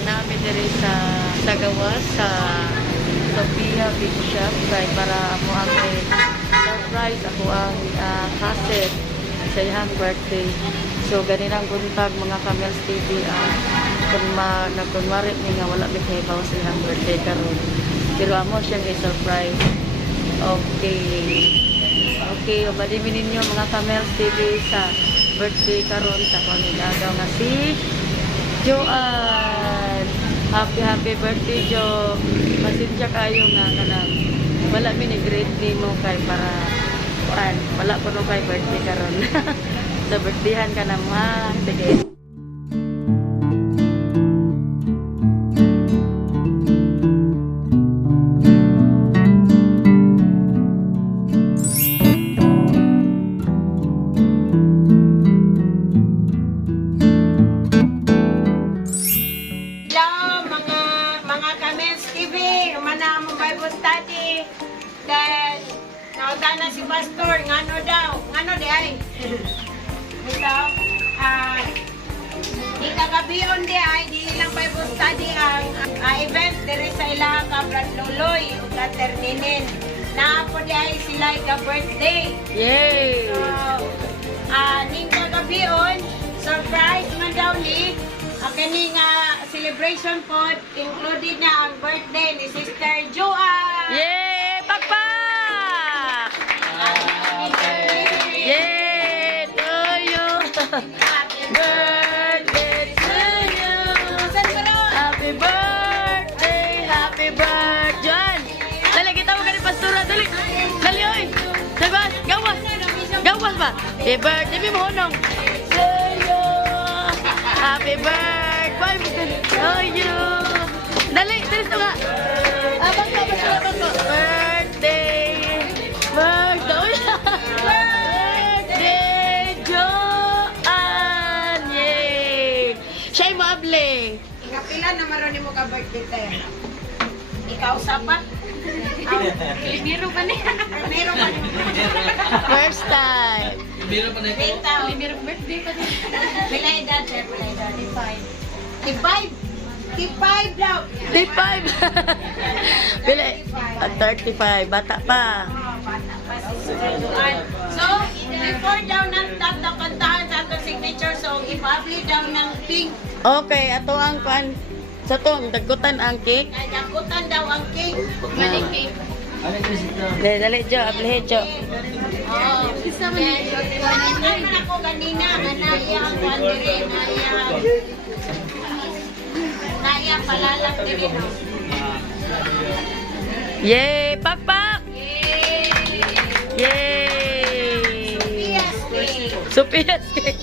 namin diri sa gawas sa Sophia Big Shop kay para mo ang surprise ako ang cassette sa iyang birthday. So ganinang buntag mga Camels TV kung nagkunwari ni nga wala may kahibaw sa iyang birthday karon. Pero amo siyang i-surprise. Okay, obalimin ninyo mga Camels TV sa birthday karon sa panigagaw nga si Joanne. Happy birthday, Jo. Pasensya kayo nga kanang wala mi ni grade mo kay para wala ko no kay birthday karon. So birthdayhan ka na mo ha. Sige. Nautana si Pastor, ngano di ay. Ito, di kagabion di ay, di ilang Bible study ang event diri sa ilang Brad Loloy o Terninin. Naapo di ay sila ka-birthday. Yay! So, ning kagabion, surprise man daw ni, kini nga celebration po, included na ang birthday ni Sister Joanne. Yay! Pakpak! Yay! To you! Happy birthday to you! Happy birthday! Happy birthday! Joan! Dali, kita mo ganit pastora! Dali! Dali, oy! Sagwas! Gawas! Gawas ba? Happy birthday! May mohonong! To you! Happy birthday! To you! Dali! Dali ito nga! Abang ka! Birthday! Birthday! Birthday! Joanne! Yay! Siya'y maable! Kapila na maroon mo ka-birthday tayo. Ikaw sapat? Primero ba niya? Primero ba niya? First time! Primero birthday pa niya. Pila edad, sir? Pila edad? 35. 35 daw. 35! Pila? 35. Bata pa. Bata pa si Sister Joanne. So, before daw ng kantahan sa ato signature song, i-publish daw ng pink. Okay, ato ang pan sa tong dagutan ang cake. Ay, dakutan daw ang cake. Maling cake. Dali, Jo. Ablihe, Jo. Oh, isa man ako kanina, anaya ang pandirin, naya palalak din no. Yay! Pakpak! Yay! Sophia's cake.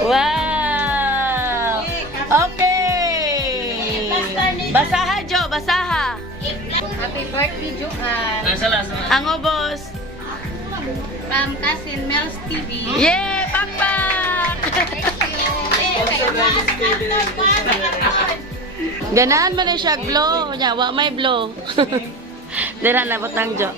Wow! Okay! Basaha, Jo. Basaha. Happy birthday, Joanne. Ang ubos. From Cousin Mel's TV. Yay! Pakpak! Ganahan mo na siya blow. Nya, wa may blow. Dira na butang, Jo.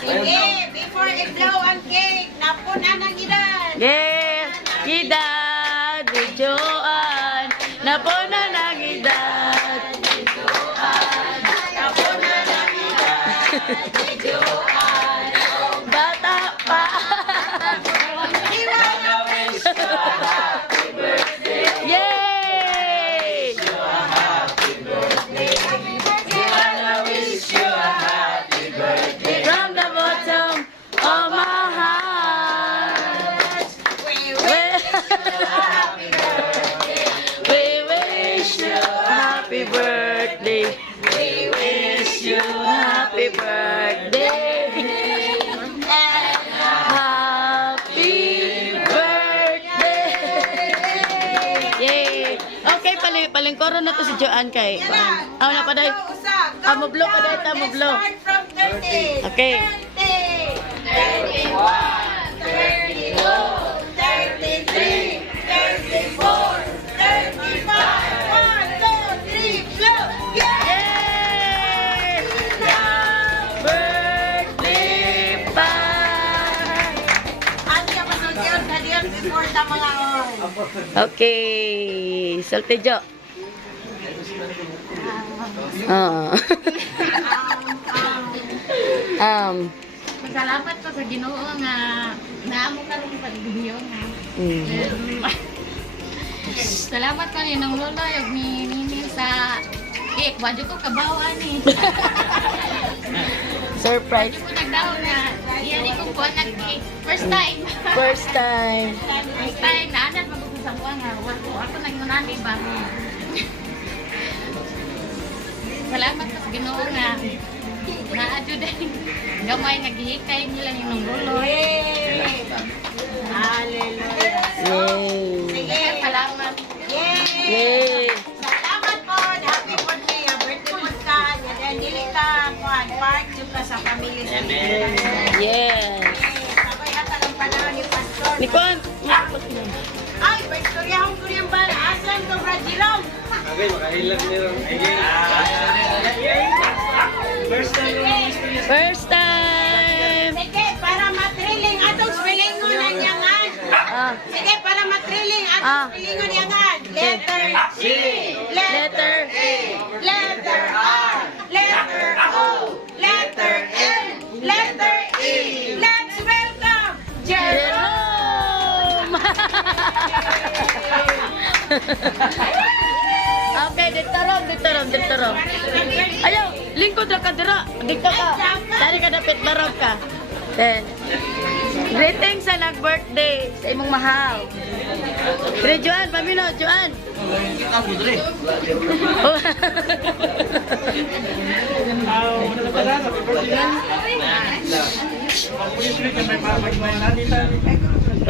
Sige, before i-blow ang cake, napuna ng edad. Yay! Edad ni Joanne. Napuna ng edad ni Joanne. Napuna ng edad ni Joanne. Bata pa. Yay! From the bottom of my heart, we wish you happy birthday. We wish you happy birthday. Happy birthday. Yay! Okay, palingkoron na to si Joanne kay. Aw na pa day. Mo blow pa day ta mo blow. Start from 30. Okay. 30, 31, 32, 33, 34, 35, 1, 2, 3, blow! Yay! Birthday pa! Ano ka masunod sa diyan before ta mga oras? Okay, salte Jo. Ah. Salamat ko sa Ginoo nga naamo karon pagbiyo nga. Salamat ka ni nang lola yung ni sa cake. Wadyo ko kabawa ni. Surprise. Wadyo ko nagdaon na iyan ni kong kuha nag-cake. First time. First time. First time. Naanan magugod sa kuha nga. Ako nagnanami ba? Salamat ka sa Ginoo nga. Naadyo din. Gamay naghihikay nila yung nang lolo. Yay! Hallelujah. Yay. Sige, Salamat. Yay! Yay. Salamat po. Happy birthday. Birthday mo ka. Yan, dili ka. Kuhan, part ka sa pamilya sa Yes. Sabay hata ng panahon ni Pastor. Ni Kwan. Ay, paistoryahon ko yung bala. Asan to, Brad Jerome? Okay, makahilang meron. First time. Sige, para matriling atong spellingon ang yangan. Ah. Sige, para matriling Ah. atong spellingon yangan. Letter C. Letter Letter R. Letter O. Letter N. Letter E. Let's welcome Jerome! Okay, dito rom. Ayaw, lingkod ra ka dira. Dito ka. Dari ka dapat barog ka. Then, greetings sa nag-birthday sa imong mahal. Dire, Joan, pamino, Joan. Oh.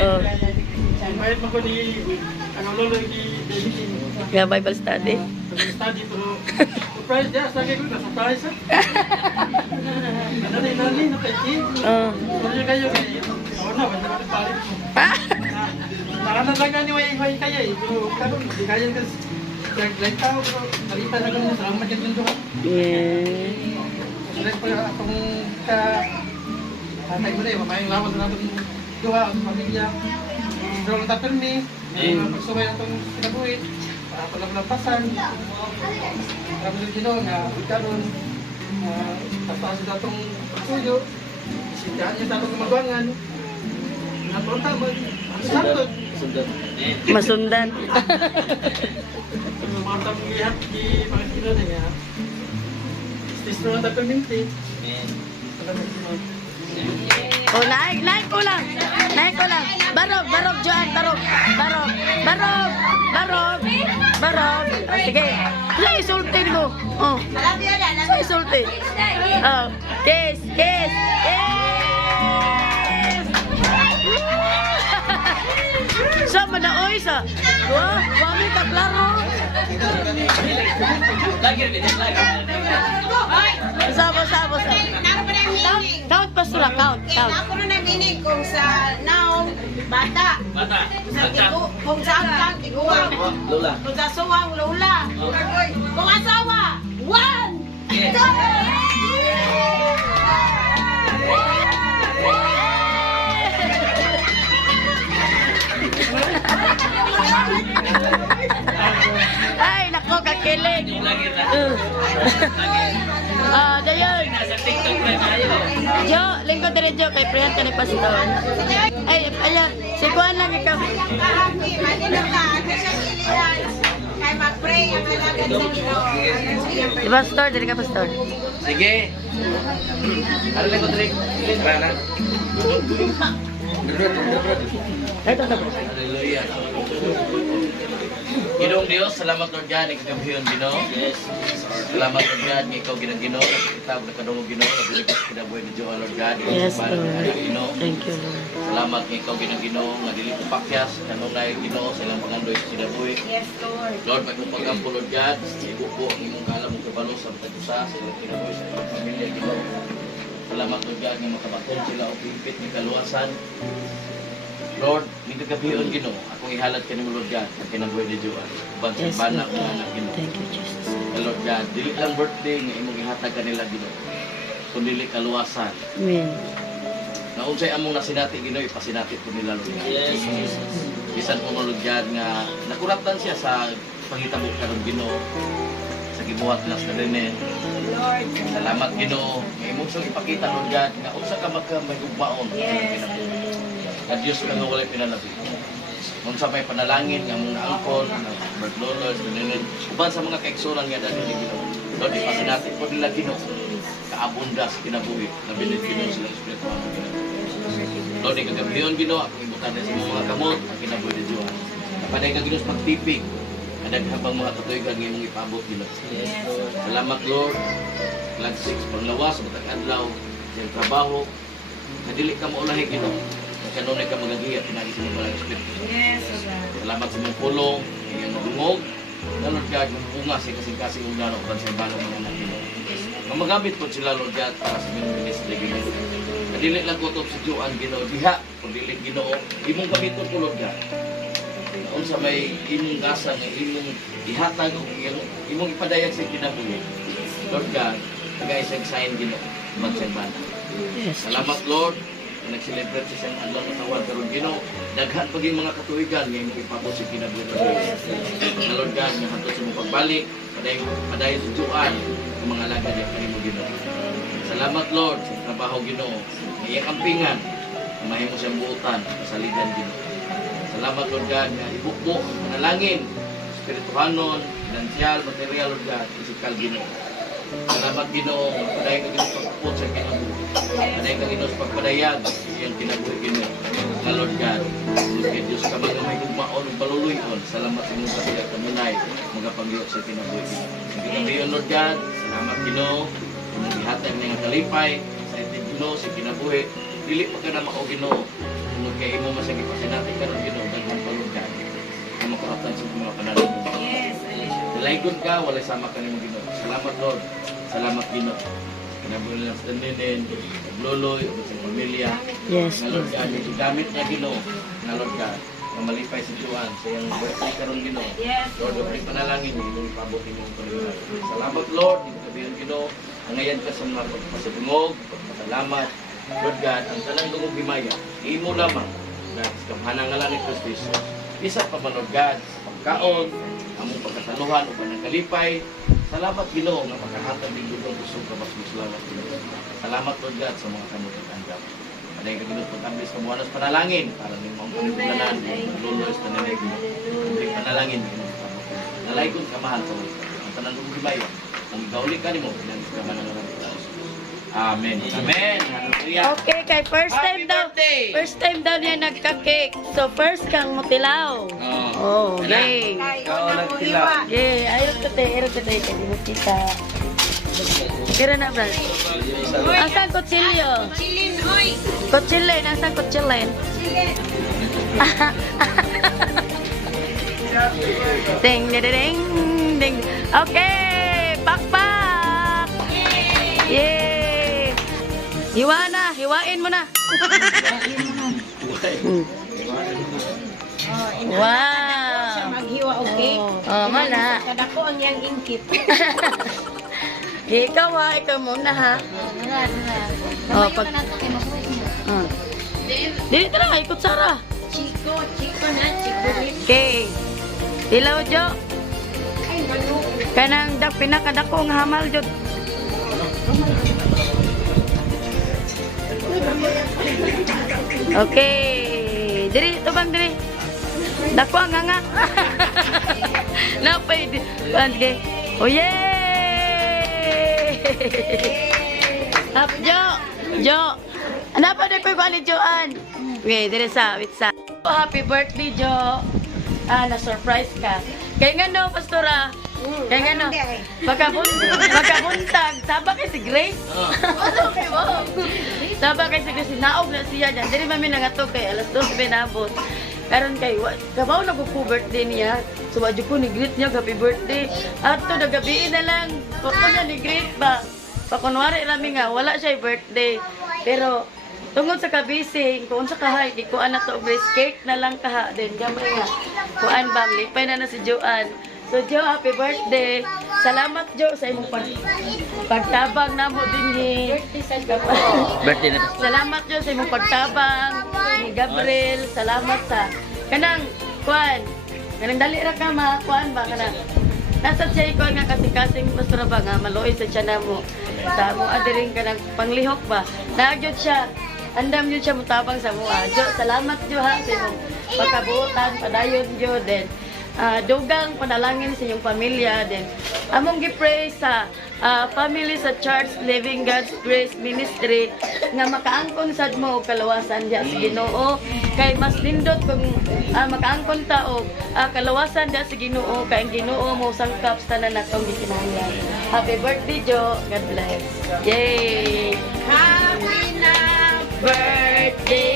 Oh. Mayat mo ko ni ano lolo ni Nga Bible study. study pero surprise dia sa ko na surprise. Ano ni nani na kay Oh. Ano kayo kay ano wala na pali. Ah. Nakana lang ni way kaya pero karon di kaya kasi like tao pero nalita na kami sa mga din to. Yeah. Sila pa atong ka tatay ko rin mamayang lawan na natong duha ang pamilya. Pero ang tapil ni pagsubay na itong kinabuhi para palampasan kami ng Ginoo nga karon tapos sa itong pagsuyo sindahan niya sa itong magwangan napunta magsantod Masundan. mga tapong lihat di mga Ginoo na nga istis na ang tapil minti salamat Ginoo. Oh, naik ko lang. Barog, Joan, barog. Oh, sige. Sa isultin mo. Oh. Alam niyo na, Sa isultin. Oh, kiss. Yes. Sa manaoy sa. Wami ta klaro. Sabo. Naroon pa na yung meaning. Count pastora, count. Naroon na meaning kung sa noun, bata. Kung sa angkang, tiguang. Lola. Kung sa suwang, lola. Kung asawa, one. Ay, nako, kakilig. Dayon. Jo, lingkod dire Jo kay priyan ka ni pastor. Ay, ayan, si Kuan lang ikaw. Kay mag-pray ang alagad sa Ginoo. Di pastor, dire ka pastor. Sige. Ano lang ko Drake? Rana. Hallelujah. Ginoong Diyos, salamat Lord God, ikagabiyon Ginoo. Salamat Lord God, nga ikaw ginang-Ginoo, nakikita na kadungog Ginoo, nabiligos kinabuhi ni Joa Lord God. Yes, Salamat, Lord. Ginoo. Thank you, Lord. Salamat nga ikaw ginang-Ginoo, nga dili ko pakyas, kanunay Ginoo sa ilang pangandoy sa sinabuhi. Yes, Lord. Lord, magpagampo Lord God, sigo po ang imong kalam mong kabalo sa pagkusa sa ilang kinabuhi sa ilang pamilya Ginoo. Salamat Lord God, nga makabaton sila o pipit ni kaluwasan. Lord, nito gabion Ginoo, akong ihalad kanimo Lord God, sa kinabuhi ni Joa. Uban sa Yes, bana Lord. ko anak Ginoo. Thank you, Jesus. Lord God, dili lang birthday nga imong ihatag kanila Ginoo. Kundi kaluwasan. Amen. Na unsay among nasinati Ginoo, ipasinati po nila Lord God. Yes, Jesus. Bisan po Lord God nga nakuratan siya sa panghitabo karon Ginoo. Sa gibuhat lang sa rin eh. Lord. Salamat Ginoo. May mo siyang ipakita Lord God nga usa ka magkamay ugmaon. Yes. Nga Diyos ka nga walay pinalabi. Kung sa may panalangin nga mga angkol, mga lolos, ganun, uban sa mga kaigsunan nga dali ni Ginoo. Lord, ipasinatin po nila Ginoo. Kaabundas kinabuhi na binit Ginoo sila espiritual ng Ginoo. Lord, ikagabiyon Ginoo, akong ibutan sa mga kamot, ang kinabuhi ni Diyos. Napanay ka Ginoo sa pagtipig, kadaghabang mga katuigan nga imong ipabot Ginoo. Salamat Lord. Glad 6 panglawas, matag adlaw, sa trabaho, kadili ka maulahi Ginoo. Kanunay ka magagiya, pinagi sa mga espiritu. Yes, O God. Salamat sa mga pulong, iyang nagungog. Lord God, bunga sa kasing-kasing ugano o sa ibang mga anak Ginoo. Magamit po sila Lord God para sa mga ministry Ginoo. Kadili lang kutob sa Diyoan Ginoo, diha, kung dili Ginoo, imong gamiton ko Lord God. Kung sa may imong gasa nga imong ihatag o imong ipadayag sa kinabuhi. Lord God, nag-aisang sign Ginoo, magsayban. Salamat Lord. Nag-celebrate sa isang adlaw na tawag karon Ginoo, daghan paging mga katuigan nga imong ipabot sa kinabuhi. Na Lord God, nga hantod sa imong pagbalik, padayon sa Diyoan ang mga lagad ng kanimo Ginoo. Salamat Lord sa trabaho Ginoo. Iyang kampingan, mahimo siyang buutan, kasaligan Ginoo. Salamat Lord God nga ibukbo ang panalangin, spirituhanon, financial, material Lord God, physical Ginoo. Salamat Ginoo, padayon ka Ginoo pagpupot sa kinabuhi. Padayon ka Ginoo sa pagpadayag iyang kinabuhi Ginoo. Na Lord God, kay Diyos ka mga may gugmaon ug paluluyon. Salamat sa imong kasiya kanunay, mga pagiyok sa kinabuhi Ginoo. Sa kinabuhi Lord God, salamat Ginoo. Imong gihatag nga kalipay sa itig Ginoo sa kinabuhi. Dili pa ka na mao Ginoo. Kung kay imo masagi pasinati karon Ginoo, daghan pa Lord God. Na makuratan sa mga panalangin. Yes, Dalaygon ka, walay sama ka nimo Ginoo. Salamat Lord. Salamat Ginoo. Kinabuhi lang sa taninin, nagloloy, o sa pamilya. Yes, Nga Lord God, yung gamit niya Ginoo. Nga Lord God, na malipay sa Diyoan, sa iyang birthday karon Ginoo. Yes, Lord, yung panalangin mo, yung pabuti mong paliwanag. Salamat Lord, yung kabiyon Ginoo. Nangayan ka sa mga pagpasabungog, pagpasalamat. Lord God, ang tanang dungog himaya, imo lamang na sa kamhanang ngalan ni Kristo Jesus. Isa pa man Lord God, sa pagkaon, among pagkataluhan o panangkalipay. Salamat Ginoo nga pagkahatag ng Ginoo kusog ka mas salamat Ginoo. Salamat Lord God sa mga kamutong anggap. Aday ka Ginoo pag-ambis ka buwanas panalangin para ning mga panigulanan, luloy sa nanay Ginoo. Ang panalangin Ginoo. Nalaykon ka mahal sa Lord. Ang tanang dungog himaya, ang gauli ka nimo pinang sa kamhanang ngalan ni Kristo. Amen. Amen. Hallelujah. Okay, kay first Happy time daw. birthday! First time daw niya nagka-cake. So first kang mutilaw. Oh, yay. Kay una mo hiwa. Yay, ayaw ko tayo, kay di mo kita. Kira na, Brad. Asan kutsilyo? Chilin, oy! Kutsilyo, nasan kutsilyo? Chilin! Ding, ding, ding, ding. Okay, pakpak. Yay. Hiwa na, hiwain mo na. Wow. Sa maghiwa, okay? Oh, mana. Kada ko ang yang ingkit. Ikaw ha, ikaw muna ha. Oh, pag... Dili tara, ikot Sara. Chico na, Chico ni. Okay. Ilaw, Jo. Ay, manu. Kanang pinakadako nga hamal, Jo. Okay. Diri, tubang diri. Dako ang nga. Napay. Okay. Oh, yay! Up, Jo. Jo. Ano pa na ko ni Joan? Okay, diri sa, wait sa. Oh, happy birthday, Jo. Na-surprise ka. Kaya nga no, Pastora. Kaya nga no, pagkabuntag, saba kay si Grace. Okay, wow. Saba kay si Grace, naog na siya dyan. Dili mami nangatog kay alas 2 pinabot. Karon kay kabaw na ko birthday niya. So wadyo ko ni greet niya happy birthday. Ato na gabi na lang. Ko niya ni greet ba. Pakunwari rami nga wala siya birthday. Pero tungod sa kabising, kung sa kahay, di ko anak to brace cake na lang kaha din. Gamay nga. Kuan ba, lipay na si Joan. So Jo, happy birthday. Salamat Jo sa imong pagtabang namo dinhi. Birthday na. Salamat Jo sa imong pagtabang ni Gabriel. Salamat sa kanang kuan. Kanang dali ra ka ma kuan ba kanang nasa siya ikaw nga kasing-kasing pastora ba nga maluoy sa tiyan mo. Sa mo adiring ka ng panglihok ba. Nagyot siya. Andam yun siya mutabang sa mo. Jo, salamat jo ha sa imong pagkabuotan, padayon jo din. Dugang panalangin sa inyong pamilya din. Among gipray sa family sa Church Living God's Grace Ministry nga makaangkon sad mo og kalawasan diha sa Ginoo kay mas nindot kung makaangkon ta og kalawasan diha sa Ginoo kay ang Ginoo mo sangkap sa tanan natong gikinahanglan. Happy birthday Jo. God bless. Yay! Happy na Birthday